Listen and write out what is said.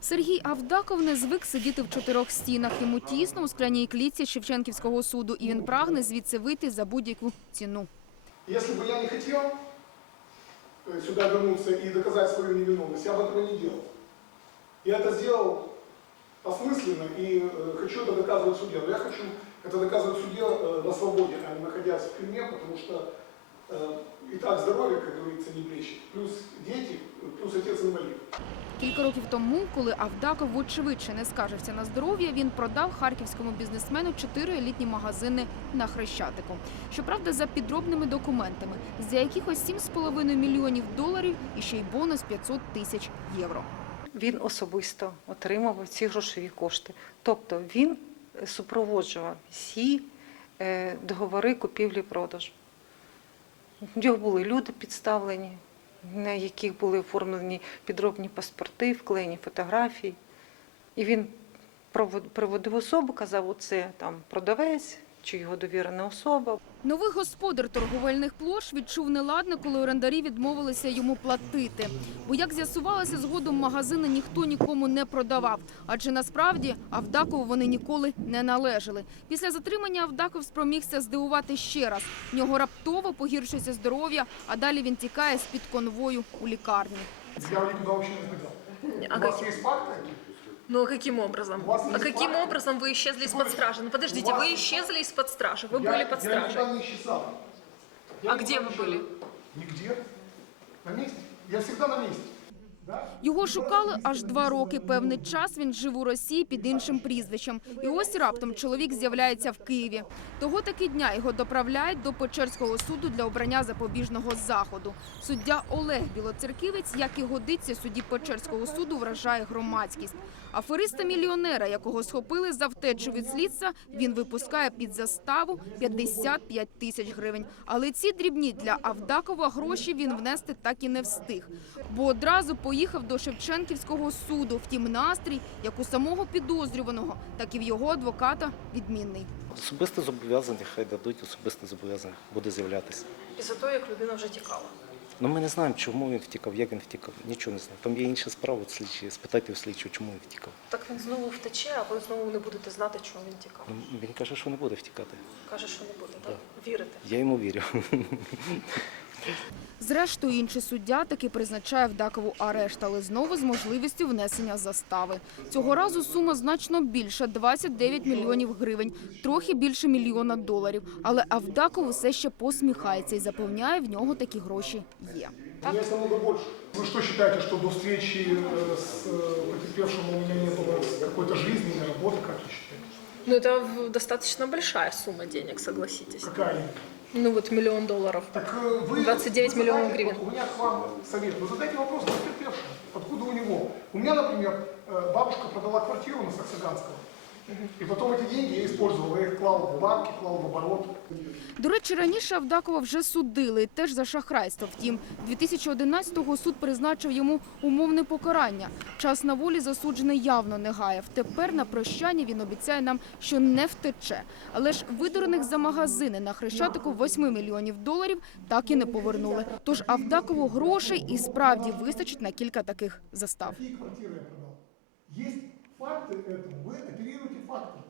Сергій Авдаков не звик сидіти в чотирьох стінах. Йому тісно у скляній клітці Шевченківського суду, і він прагне звідси вийти за будь-яку ціну. Если бы я не хотел э, сюда вернуться и доказать свою невиновность, я бы этого не делал. Я это сделал осмысленно и э, хочу это доказывать в суде. Но я хочу это доказывать в суде э, на свободе, а не находясь в тюрьме, потому что э, и так здоровье, как говорится, не плечи, плюс дети, плюс отец инвалид. Кілька років тому, коли Авдаков вочевидь не скаржився на здоров'я, він продав харківському бізнесмену чотири елітні магазини на Хрещатику. Щоправда, за підробними документами, за якихось 7,5 мільйонів доларів і ще й бонус 500 тисяч євро. Він особисто отримав ці грошові кошти. Тобто він супроводжував всі е, договори купівлі-продажу. В нього були люди підставлені, на яких були оформлені підробні паспорти, вклеєні фотографії. І він провод- приводив особу, казав, оце там продавець чи його довірена особа. Новий господар торговельних площ відчув неладне, коли орендарі відмовилися йому платити. Бо, як з'ясувалося, згодом магазини ніхто нікому не продавав. Адже насправді Авдакову вони ніколи не належали. Після затримання Авдаков спромігся здивувати ще раз. В нього раптово погіршується здоров'я, а далі він тікає з-під конвою у лікарні. Я никуда вообще не сбегал. У вас есть факты? Ну а каким образом? А каким факт? образом вы исчезли из-под стражи? Ну подождите, вас- вы исчезли из-под стражи, вы я, были под Я стражей. никуда не исчезал. Я А где вы были? Нигде. На месте. Я всегда на месте. Його шукали аж два роки. Певний час він жив у Росії під іншим прізвищем. І ось раптом чоловік з'являється в Києві. Того таки дня його доправляють до Печерського суду для обрання запобіжного заходу. Суддя Олег Білоцерківець, як і годиться судді Печерського суду, вражає громадськість. Афериста-мільйонера, якого схопили за втечу від слідства, він випускає під заставу 55 тисяч гривень. Але ці дрібні для Авдакова гроші він внести так і не встиг, бо одразу поїхав до Шевченківського суду. Втім, настрій як у самого підозрюваного, так і в його адвоката відмінний. Особисте зобов'язання, хай дадуть особисте зобов'язання, буде з'являтися. Після того, як людина вже тікала. Ну ми не знаємо, чому він втікав, як він втікав. Нічого не знаємо. Там є інша справа, от слідчі. Спитайте у слідчого, чому він втікав. Так він знову втече, а ви знову не будете знати, чому він тікав. Ну, він каже, що не буде втікати. Каже, що не буде, так? Вірите? Я йому вірю. Зрештою, інший суддя таки призначає Вдакову арешт, але знову з можливістю внесення застави. Цього разу сума значно більша – 29 мільйонів гривень, трохи більше мільйона доларів. Але Авдаков усе ще посміхається і запевняє, в нього такі гроші є. У меня есть намного больше. Вы что считаете, что до встречи э, с э, потерпевшим у меня не было какой-то жизни или работы, как вы считаете? Ну это достаточно большая сумма денег, согласитесь. Какая? Ну вот миллион долларов. Так э, вы... 29 вы миллионов задайте- гривен. У меня к вам совет. Вы задайте вопрос потерпевшему. Откуда у него? У меня, например, э, бабушка продала квартиру на Саксаганского. И потом эти деньги я использовал. Я их клал в банки, клал в оборот. До речі, раніше Авдакова вже судили, теж за шахрайство. Втім, 2011-го суд призначив йому умовне покарання. Час на волі засуджений явно не гаяв. Тепер на прощання він обіцяє нам, що не втече. Але ж видурених за магазини на Хрещатику 8 мільйонів доларів так і не повернули. Тож Авдакову грошей і справді вистачить на кілька таких застав. Какие квартиры я продал? факти.